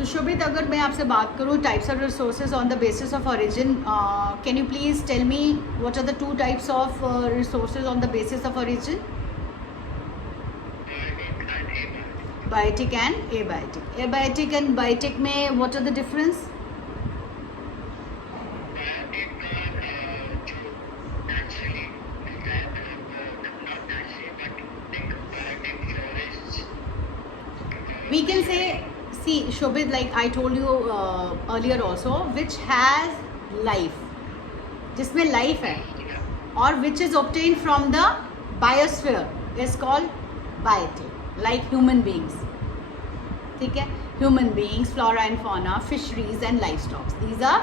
तो शोभित, अगर मैं आपसे बात करूँ types of resources on the basis of origin, can you please tell me what are the 2 types of resources on the basis of origin? Biotic and abiotic. Abiotic and biotic में what are the difference? We can say, see Shobhit, like I told you earlier also, which has life, जिसमें life है, और which is obtained from the biosphere is called biotic, like human beings. ठीक है, human beings, flora and fauna, fisheries and livestock, these are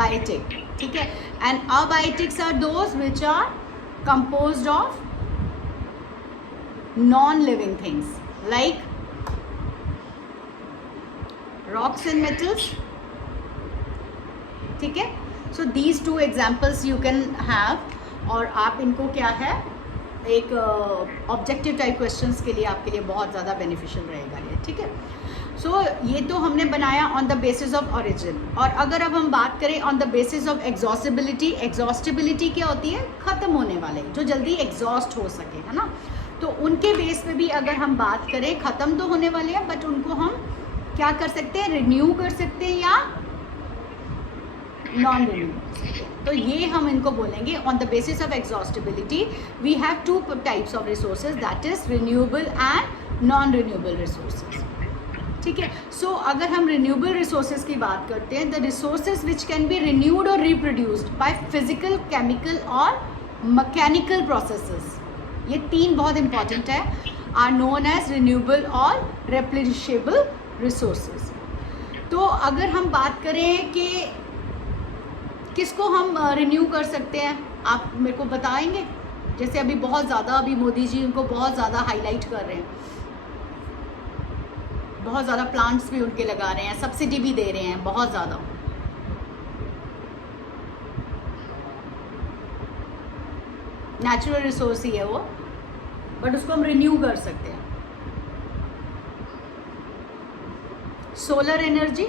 biotic. ठीक है, and abiotics are those which are composed of non-living things like rocks and metals. ठीक है, so these 2 examples you can have, और आप इनको क्या है, एक ऑब्जेक्टिव टाइप क्वेश्चंस के लिए आपके लिए बहुत ज़्यादा बेनिफिशियल रहेगा ये. ठीक है, सो ये तो हमने बनाया on the basis of origin. और अगर अब हम बात करें on the basis of exhaustibility, exhaustibility क्या होती है? ख़त्म होने वाले, जो जल्दी एग्जॉस्ट हो सके, है ना. तो उनके बेस पे भी अगर हम बात करें, ख़त्म तो होने वाले हैं बट उनको हम क्या कर सकते हैं? रिन्यू कर सकते हैं या नॉन रिन्यू. तो ये हम इनको बोलेंगे on the basis of exhaustibility we have 2 types of resources, that is renewable and non renewable resources. ठीक है, सो अगर हम रिन्यूएबल रिसोर्सेज की बात करते हैं, the resources which can be renewed और रिप्रोड्यूस्ड बाय फिजिकल, केमिकल और मैकेनिकल प्रोसेसेस, ये 3 बहुत इंपॉर्टेंट है, आर नोन एज रिन्यूएबल और रेप्लिशेबल रिसोर्सेज. तो अगर हम बात करें कि किसको हम रिन्यू कर सकते हैं, आप मेरे को बताएंगे? जैसे अभी बहुत ज़्यादा, अभी मोदी जी उनको बहुत ज़्यादा हाईलाइट कर रहे हैं, बहुत ज़्यादा प्लांट्स भी उनके लगा रहे हैं, सब्सिडी भी दे रहे हैं बहुत ज़्यादा. नेचुरल रिसोर्स ही है वो, बट उसको हम रिन्यू कर सकते हैं. सोलर एनर्जी,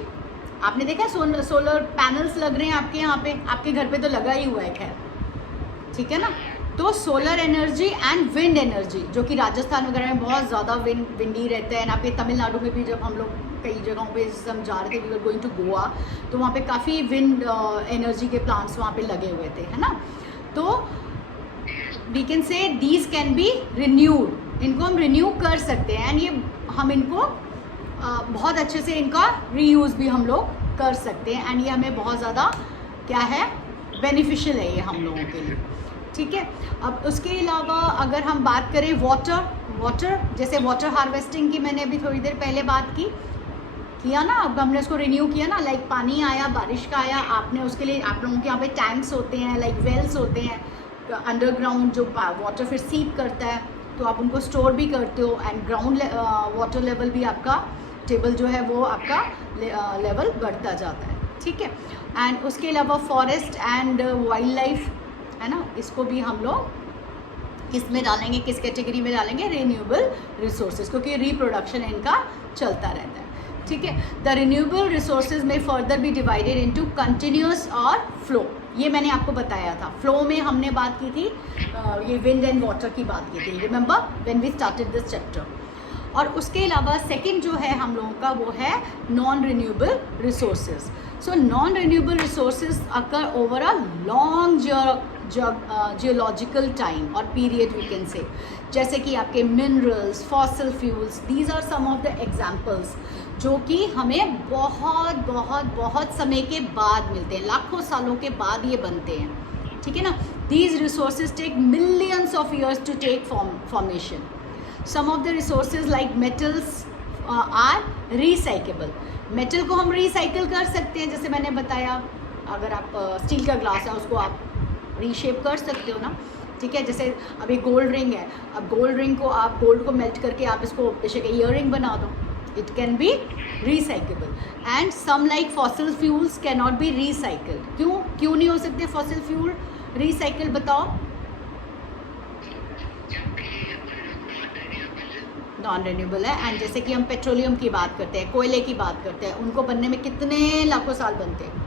आपने देखा सोलर पैनल्स लग रहे हैं आपके यहाँ पे, आपके घर पे तो लगा ही हुआ है खैर. ठीक है ना, तो solar energy and wind energy, जो कि राजस्थान वगैरह में बहुत ज़्यादा विंडी रहता है. यहाँ पे तमिलनाडु में भी जब हम लोग कई जगहों पे हम जा रहे थे, we were going to Goa, तो वहाँ पे काफ़ी विंड एनर्जी के प्लांट्स वहाँ पे लगे हुए थे, है ना. तो we can say these can be renewed, इनको हम रिन्यू कर सकते हैं, एंड ये हम इनको बहुत अच्छे से इनका रीयूज़ भी हम लोग कर सकते हैं, एंड ये हमें बहुत ज़्यादा क्या है, बेनिफिशियल है ये हम लोगों के लिए. ठीक है, अब उसके अलावा अगर हम बात करें वाटर, जैसे वाटर हार्वेस्टिंग की मैंने अभी थोड़ी देर पहले बात किया ना, अब हमने उसको रिन्यू किया ना, लाइक पानी आया, बारिश का आया, आपने उसके लिए, आप लोगों के यहाँ पे टैंक्स होते हैं, लाइक वेल्स होते हैं अंडरग्राउंड, जो वाटर फिर सीप करता है, तो आप उनको स्टोर भी करते हो, एंड ग्राउंड वाटर लेवल भी आपका टेबल जो है वो आपका लेवल बढ़ता जाता है. ठीक है, एंड उसके अलावा फॉरेस्ट एंड वाइल्ड लाइफ है ना, इसको भी हम लोग किस में डालेंगे, किस कैटेगरी में डालेंगे? रिन्यूएबल रिसोर्सेज, क्योंकि रिप्रोडक्शन इनका चलता रहता है. ठीक है, द रिन्यूएबल रिसोर्सेज में फर्दर भी डिवाइडेड इनटू कंटिन्यूस और फ्लो, ये मैंने आपको बताया था. फ्लो में हमने बात की थी, ये विंड एंड वाटर की बात की थी, remember when we started this chapter. और उसके अलावा सेकंड जो है हम लोगों का, वो है non renewable resources. So non renewable resources occur over a long geological time और पीरियड, वी कैन से, जैसे कि आपके minerals, fossil fuels, these are some of the examples जो कि हमें बहुत बहुत बहुत समय के बाद मिलते हैं, लाखों सालों के बाद ये बनते हैं. ठीक है ना, these resources take millions of years to take formation. Some of the resources like metals are recyclable, metal को हम रिसाइकिल कर सकते हैं, जैसे मैंने बताया, अगर आप स्टील का ग्लास है उसको आप रीशेप कर सकते हो ना. ठीक है, जैसे अभी गोल्ड रिंग है, अब गोल्ड रिंग को आप, गोल्ड को मेल्ट करके आप इसको जैसे कि ईयर रिंग बना दो, it can be recyclable. And some like fossil fuels can not be recycled. क्यों नहीं हो सकते फॉसिल फ्यूल रिसाइकिल, बताओ? नॉन रिन्यूएबल है। एंड जैसे कि हम पेट्रोलियम की बात करते हैं, कोयले की बात करते हैं, उनको बनने में कितने लाखों साल बनते हैं।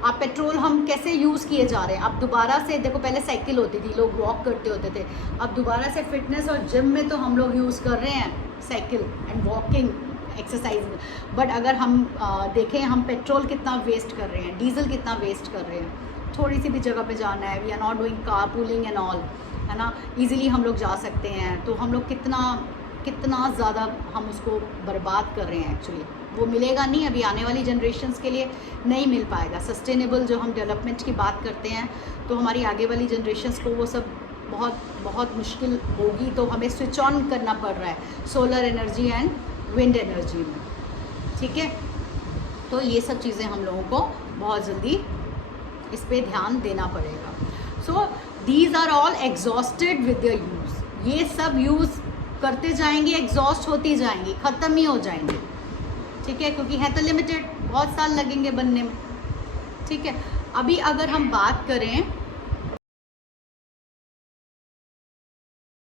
आप पेट्रोल हम कैसे यूज़ किए जा रहे हैं, अब दोबारा से देखो, पहले साइकिल होती थी, लोग वॉक करते होते थे, अब दोबारा से फिटनेस और जिम में तो हम लोग यूज़ कर रहे हैं साइकिल एंड वॉकिंग एक्सरसाइज में। बट अगर हम देखें, हम पेट्रोल कितना वेस्ट कर रहे हैं, डीजल कितना वेस्ट कर रहे हैं। थोड़ी सी भी जगह पे जाना है, we are not doing car pooling and all, है ना, इजीली हम लोग जा सकते हैं, तो हम लोग कितना ज़्यादा हम उसको बर्बाद कर रहे हैं। एक्चुअली वो मिलेगा नहीं, अभी आने वाली जनरेशन्स के लिए नहीं मिल पाएगा। सस्टेनेबल जो हम डेवलपमेंट की बात करते हैं, तो हमारी आगे वाली जनरेशन्स को वो सब बहुत बहुत मुश्किल होगी। तो हमें स्विच ऑन करना पड़ रहा है solar energy and wind energy में, ठीक है। तो ये सब चीज़ें हम लोगों को बहुत जल्दी इस पे ध्यान देना पड़ेगा। So these are all exhausted with the use. ये सब यूज़ करते जाएंगे, एग्जॉस्ट होती जाएंगी, ख़त्म ही हो जाएंगे, ठीक है, क्योंकि है तो लिमिटेड, बहुत साल लगेंगे बनने में, ठीक है। अभी अगर हम बात करें